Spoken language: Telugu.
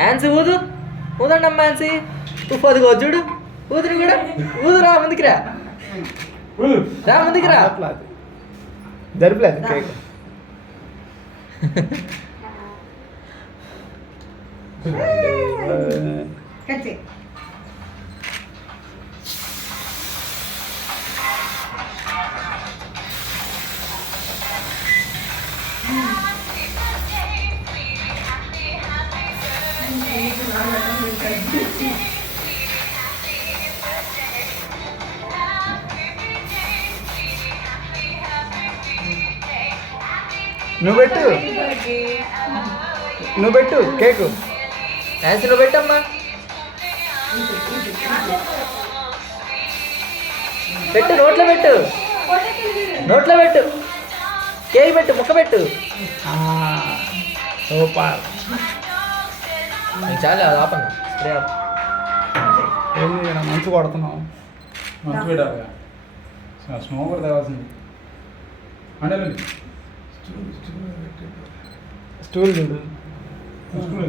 యాన్సీ ఊదు, ఊదండి అమ్మ యాన్సీ. ఉప్పు అదిగో చూడు, ఊదురు కూడా, ఊదురా ముందుకు రా, రా ముందుకు రా. జరుపులేదు కేక్. నువ్వు పెట్టు, నువ్వు పెట్టు కేకు. యాన్సీ నువ్వు పెట్టమ్మా, పెట్టు, నోట్లో పెట్టు, నోట్లో పెట్టు, కేక్ పెట్టు, ముక్క పెట్టు. సూపర్. చాలా ఆపన్నా స్ప్రే ఆపు. ఏంది మంచు కొడుతున్నావు? మంచి పెట్టాలి, స్నో కూడా తేవాల్సింది. అంటే స్టూల్ చూడు. స్కూల్